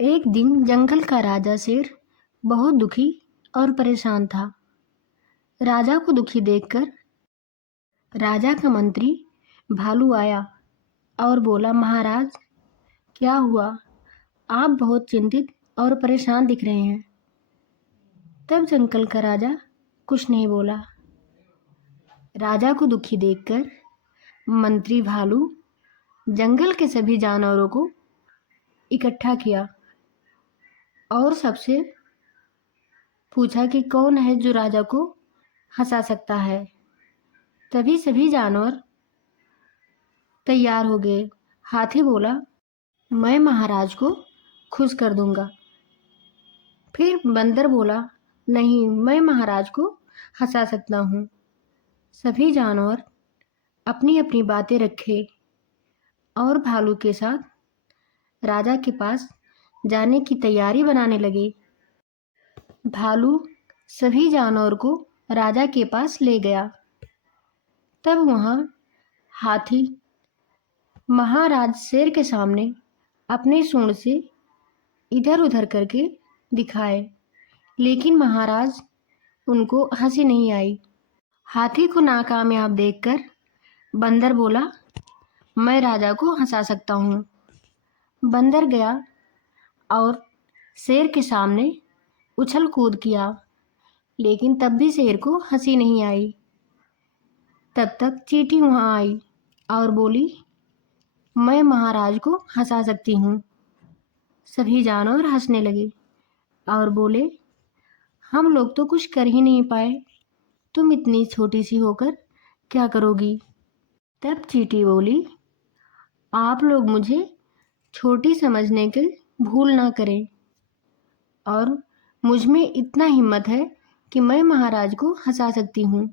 एक दिन जंगल का राजा शेर बहुत दुखी और परेशान था। राजा को दुखी देखकर राजा का मंत्री भालू आया और बोला, महाराज क्या हुआ? आप बहुत चिंतित और परेशान दिख रहे हैं। तब जंगल का राजा कुछ नहीं बोला। राजा को दुखी देखकर मंत्री भालू जंगल के सभी जानवरों को इकट्ठा किया और सबसे पूछा कि कौन है जो राजा को हंसा सकता है। तभी सभी जानवर तैयार हो गए। हाथी बोला, मैं महाराज को खुश कर दूंगा। फिर बंदर बोला, नहीं, मैं महाराज को हंसा सकता हूँ। सभी जानवर अपनी अपनी बातें रखे और भालू के साथ राजा के पास जाने की तैयारी बनाने लगे। भालू सभी जानवर को राजा के पास ले गया। तब वहाँ हाथी महाराज शेर के सामने अपने सूंड से इधर उधर करके दिखाए, लेकिन महाराज उनको हंसी नहीं आई। हाथी को नाकामयाब देखकर बंदर बोला, मैं राजा को हंसा सकता हूँ। बंदर गया और शेर के सामने उछल कूद किया, लेकिन तब भी शेर को हंसी नहीं आई। तब तक चींटी वहाँ आई और बोली, मैं महाराज को हंसा सकती हूँ। सभी जानवर हंसने लगे और बोले, हम लोग तो कुछ कर ही नहीं पाए, तुम इतनी छोटी सी होकर क्या करोगी? तब चींटी बोली, आप लोग मुझे छोटी समझने की भूल ना करें, और मुझ में इतना हिम्मत है कि मैं महाराज को हंसा सकती हूँ।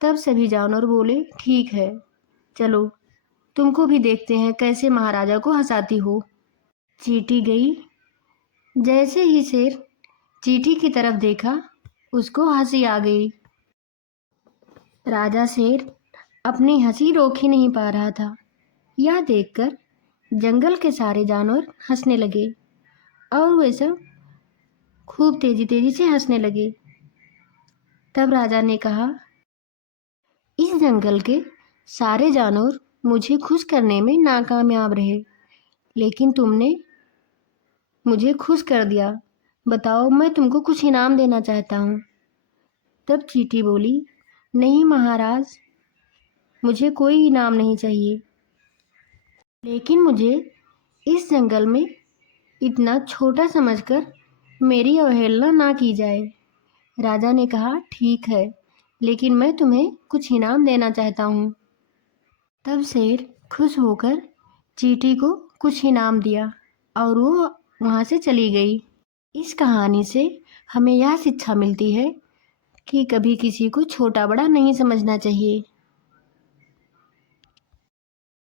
तब सभी जानवर बोले, ठीक है, चलो तुमको भी देखते हैं कैसे महाराजा को हंसाती हो। चींटी गई। जैसे ही शेर चींटी की तरफ देखा, उसको हंसी आ गई। राजा शेर अपनी हंसी रोक ही नहीं पा रहा था। यह देखकर जंगल के सारे जानवर हंसने लगे और वे सब खूब तेजी तेजी से हंसने लगे। तब राजा ने कहा, इस जंगल के सारे जानवर मुझे खुश करने में नाकामयाब रहे, लेकिन तुमने मुझे खुश कर दिया। बताओ, मैं तुमको कुछ इनाम देना चाहता हूँ। तब चींटी बोली, नहीं महाराज, मुझे कोई इनाम नहीं चाहिए, लेकिन मुझे इस जंगल में इतना छोटा समझकर मेरी अवहेलना ना की जाए। राजा ने कहा, ठीक है, लेकिन मैं तुम्हें कुछ इनाम देना चाहता हूँ। तब शेर खुश होकर चींटी को कुछ इनाम दिया और वो वहाँ से चली गई। इस कहानी से हमें यह शिक्षा मिलती है कि कभी किसी को छोटा बड़ा नहीं समझना चाहिए।